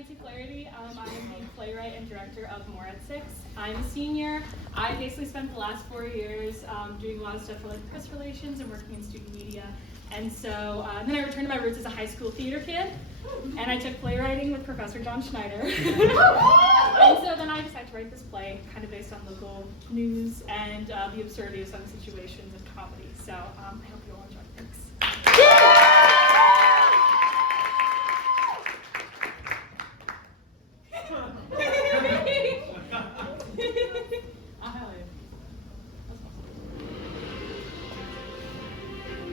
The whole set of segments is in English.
Nancy Flaherty. I am the playwright and director of More at 6. I'm a senior. I basically spent the last 4 years doing a lot of stuff for like press relations and working in student media. And so then I returned to my roots as a high school theater kid, and I took playwriting with Professor John Schneider. And so then I decided to write this play, kind of based on local news and the absurdity of some situations of comedy. So I hope you all enjoy. Thanks.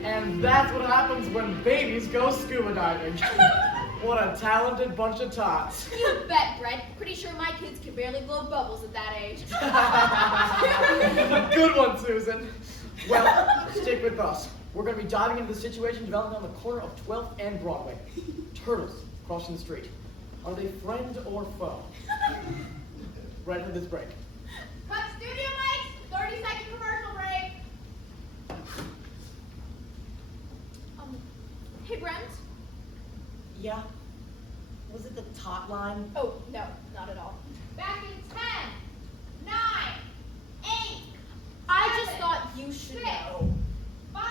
And that's what happens when babies go scuba diving. What a talented bunch of tots. You bet, Brent. Pretty sure my kids can barely blow bubbles at that age. Good one, Susan. Well, stick with us. We're going to be diving into the situation developing on the corner of 12th and Broadway. Turtles crossing the street. Are they friend or foe? Right after this break. Cut studio mics, 30-second commercial break. Hey, Brent? Yeah? Was it the tot line? Oh, no, not at all. Back in 10, 9, 8, I just thought you should 6, know. 5,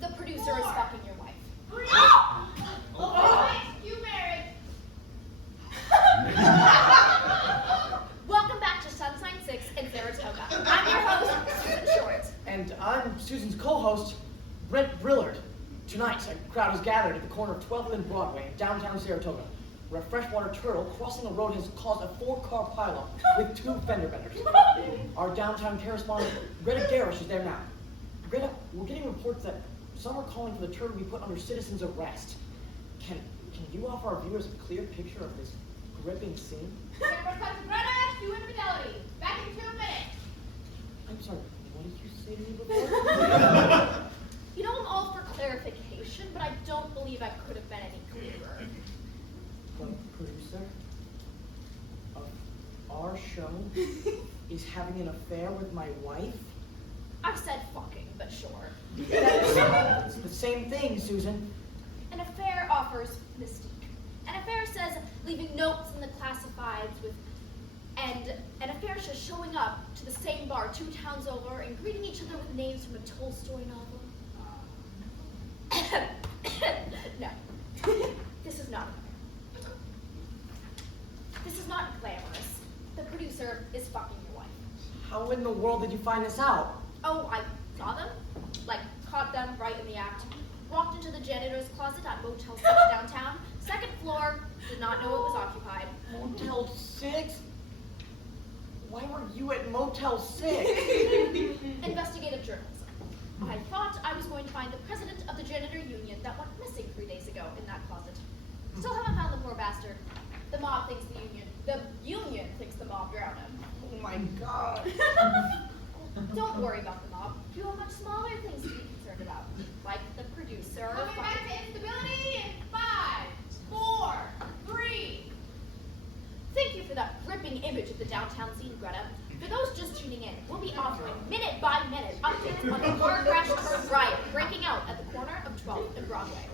the producer 4, is fucking your wife. 3, you married. Welcome back to Sunshine 6 in Saratoga. I'm your host, Susan Short. And I'm Susan's co-host, Brent Brillard. Tonight, a crowd is gathered at the corner of 12th and Broadway in downtown Saratoga, where a freshwater turtle crossing the road has caused a 4-car pileup with 2 fender benders. Our downtown correspondent, Greta Garish, is there now. Greta, we're getting reports that some are calling for the turtle to be put under citizen's arrest. Can you offer our viewers a clear picture of this gripping scene? Camera cut to Greta, you infidelity. Back in 2 minutes. I'm sorry, what did you say to me before? You know, I'm all for clarification, but I don't believe I could have been any clearer. The producer of our show is having an affair with my wife? I've said fucking, but sure. It's the same thing, Susan. An affair offers mystique. An affair says leaving notes in the classifieds with, and an affair says showing up to the same bar 2 towns over and greeting each other with names from a Tolstoy novel. No, this is not. This is not glamorous. The producer is fucking your wife. How in the world did you find this out? Oh, I saw them. Like, caught them right in the act. Walked into the janitor's closet at Motel 6 downtown. 2nd floor, did not know it was occupied. Motel 6? Why were you at Motel 6? Investigative journalism. I thought I was going to find the president of the janitor union that went missing 3 days ago in that closet. Still haven't found the poor bastard. The mob thinks the union thinks the mob drowned him. Oh my god. Don't worry about the mob. You have much smaller things to be concerned about, like the producer. Coming back to instability in 5, 4, 3. Thank you for that gripping image of the downtown scene, Greta. For those just tuning in, we'll be offering minute-by-minute updates on the car crash turned riot breaking out at the corner of 12th and Broadway.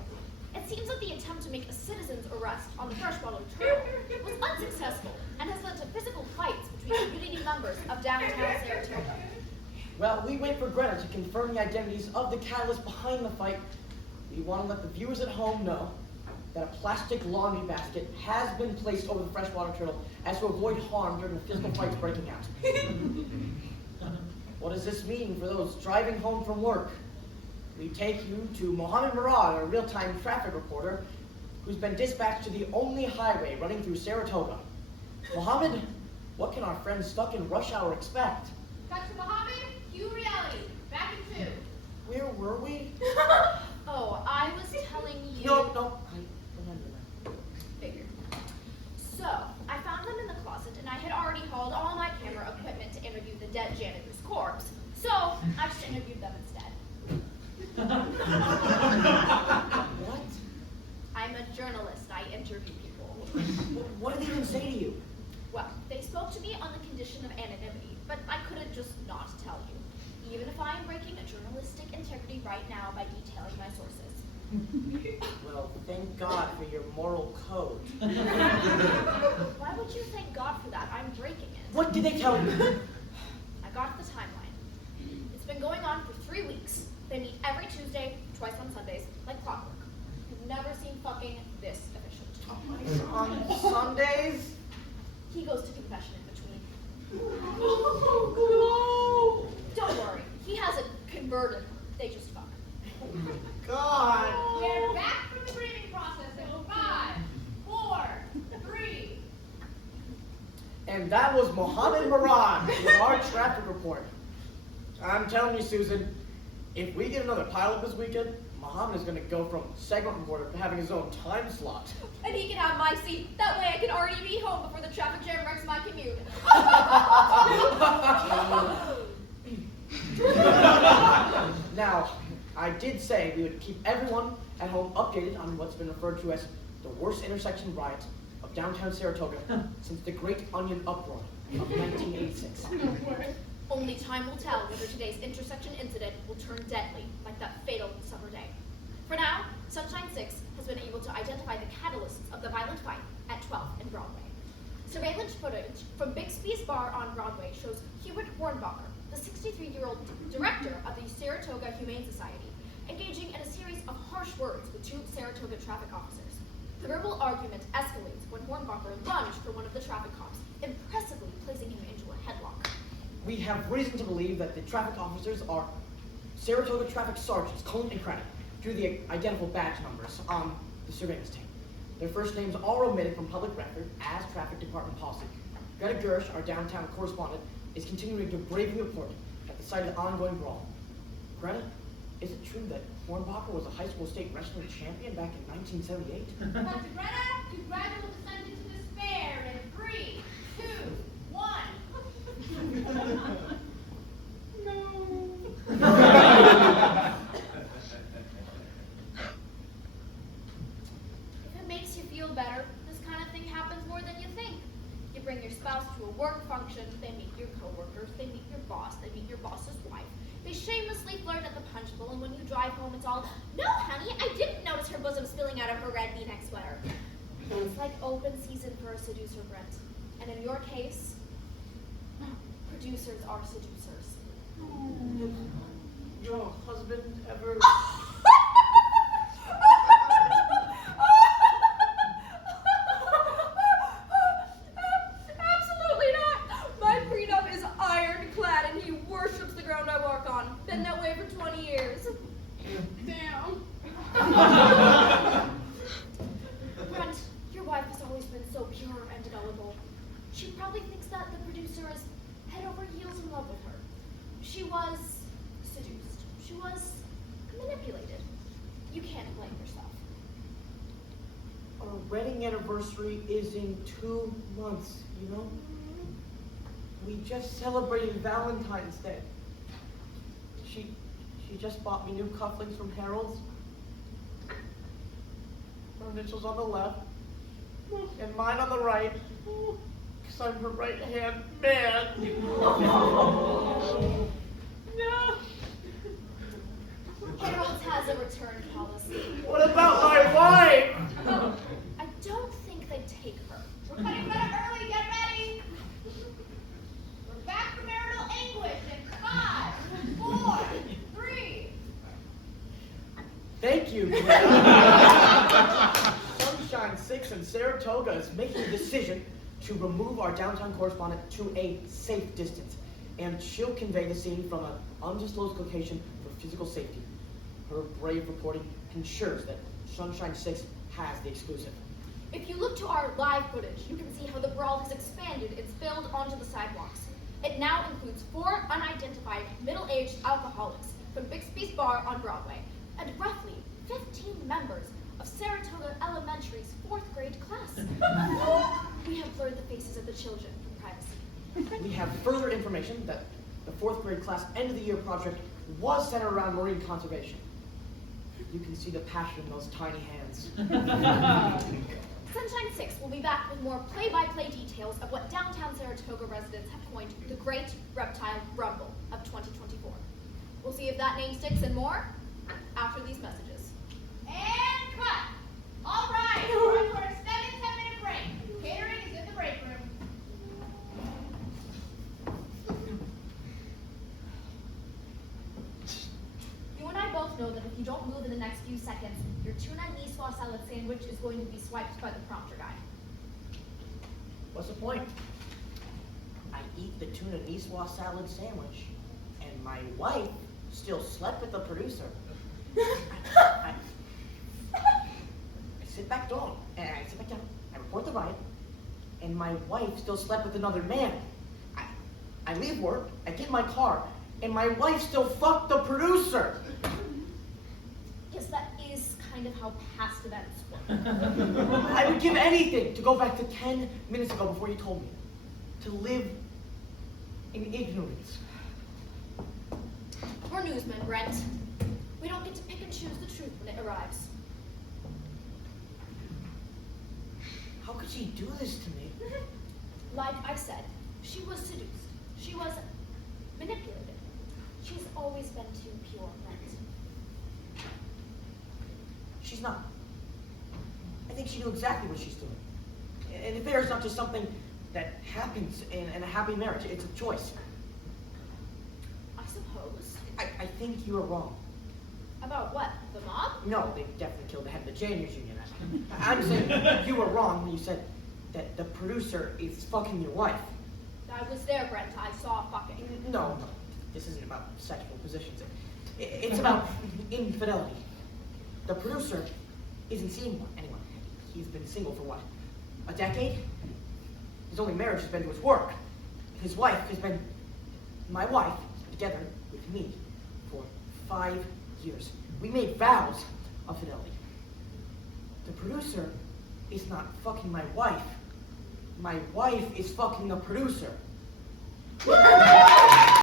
It seems that the attempt to make a citizen's arrest on the freshwater turtle was unsuccessful and has led to physical fights between community members of downtown Saratoga. Well, we wait for Greta to confirm the identities of the catalyst behind the fight. We want to let the viewers at home know that a plastic laundry basket has been placed over the freshwater turtle as to avoid harm during the physical fights breaking out. What does this mean for those driving home from work? We take you to Mohammed Murad, a real-time traffic reporter, who's been dispatched to the only highway running through Saratoga. Mohammed, what can our friends stuck in rush hour expect? Cut to Mohammed, cue reality. Back in 2. Where were we? Oh, I was telling you. No, I remember that. Figured. So, I found them in the closet, and I had already hauled all my camera equipment to interview the dead janitor's corpse. So, I just interviewed them instead. What? I'm a journalist. I interview people. What did they even say to you? Well, they spoke to me on the condition of anonymity, but I couldn't just not tell you, even if I am breaking a journalistic integrity right now by detailing my sources. Well, thank God for your moral code. Why would you thank God for that? I'm breaking it. What did they tell you? I got the timeline. It's been going on for 3 weeks. They meet every Tuesday, twice on Sundays, like clockwork. You've never seen fucking this efficient. On Sundays? He goes to confession in between. Don't worry, he hasn't converted her. They just fuck. Oh my God. We're back from the grieving process in 5, 4, 3. And that was Mohammed Murad with our traffic report. I'm telling you, Susan, if we get another pilot this weekend, Mohammed is going to go from segment reporter to having his own time slot. And he can have my seat. That way I can already be home before the traffic jam wrecks my commute. Now, I did say we would keep everyone at home updated on what's been referred to as the worst intersection riot of downtown Saratoga since the Great Onion Uproar of 1986. Only time will tell whether today's intersection incident will turn deadly, like that fatal summer day. For now, Sunshine 6 has been able to identify the catalysts of the violent fight at 12th and Broadway. Surveillance footage from Bixby's Bar on Broadway shows Hubert Hornbacher, the 63-year-old director of the Saratoga Humane Society, engaging in a series of harsh words with 2 Saratoga traffic officers. The verbal argument escalates when Hornbacher lunged for one of the traffic cops, impressively placing him into a headlock. We have reason to believe that the traffic officers are Saratoga traffic sergeants, Cullen and Kriege, due to the identical badge numbers on the surveillance tape. Their first names are omitted from public record as traffic department policy. Greta Gersh, our downtown correspondent, is continuing to bravely report at the site of the ongoing brawl. Greta, is it true that Hornbacher was a high school state wrestling champion back in 1978? Dr. Greta, you gradual descend into despair in 3, 2, 1. If it makes you feel better, this kind of thing happens more than you think. You bring your spouse to a work function, they meet your coworkers, they meet your boss, they meet your boss's wife. They shamelessly flirt at the punch bowl, and when you drive home, it's all, "No, honey, I didn't notice her bosom spilling out of her red V-neck sweater." It's like open season for a seducer, Brent. And in your case, producers are seducers. Did your husband ever... Absolutely not! My prenup is ironclad and he worships the ground I walk on. Been that way for 20 years. Damn. Brent, your wife has always been so pure and gullible. She probably thinks that the producer is head over heels in love with her. She was seduced. She was manipulated. You can't blame yourself. Our wedding anniversary is in 2 months, you know? We just celebrated Valentine's Day. She just bought me new cufflinks from Harold's. Her initials on the left, and mine on the right, because I'm her right-hand man. No. Harold's has a return policy. What about my wife? I don't think they'd take her. We're cutting better early, get ready! We're back from marital anguish in 5, 4, 3. Thank you. Sunshine 6 in Saratoga is making a decision to remove our downtown correspondent to a safe distance, and she'll convey the scene from an undisclosed location for physical safety. Her brave reporting ensures that Sunshine 6 has the exclusive. If you look to our live footage, you can see how the brawl has expanded its build onto the sidewalks. It now includes 4 unidentified middle-aged alcoholics from Bixby's Bar on Broadway, and roughly 15 members of Saratoga Elementary's 4th grade class. We have blurred the faces of the children for privacy. We have further information that the 4th grade class end of the year project was centered around marine conservation. You can see the passion in those tiny hands. Sunshine 6 will be back with more play-by-play details of what downtown Saratoga residents have coined the Great Reptile Rumble of 2024. We'll see if that name sticks and more after these messages. And cut. All right, we're for a 7-10-minute break. Catering is in the break room. You and I both know that if you don't move in the next few seconds, your tuna niçoise salad sandwich is going to be swiped by the prompter guy. What's the point? I eat the tuna niçoise salad sandwich, and my wife still slept with the producer. I sit back down, I report the riot, and my wife still slept with another man. I leave work, I get in my car, and my wife still fucked the producer. Yes, that is kind of how past events work. I would give anything to go back to 10 minutes ago before you told me. To live in ignorance. We're newsmen, Brent. We don't get to pick and choose the truth when it arrives. How could she do this to me? Like I said, she was seduced. She was manipulated. She's always been too pure, Brent. She's not. I think she knew exactly what she's doing. An affair is not just something that happens in a happy marriage. It's a choice. I suppose. I think you are wrong. About what? The mob? No, they definitely killed the head of the Janitors Union. I'm saying you were wrong when you said that the producer is fucking your wife. I was there, Brent. I saw fucking. No. This isn't about sexual positions. It's about infidelity. The producer isn't seeing anyone. He's been single for what? A decade? His only marriage has been to his work. His wife has been, my wife, together with me for 5 years. We made vows of fidelity. The producer is not fucking my wife. My wife is fucking the producer.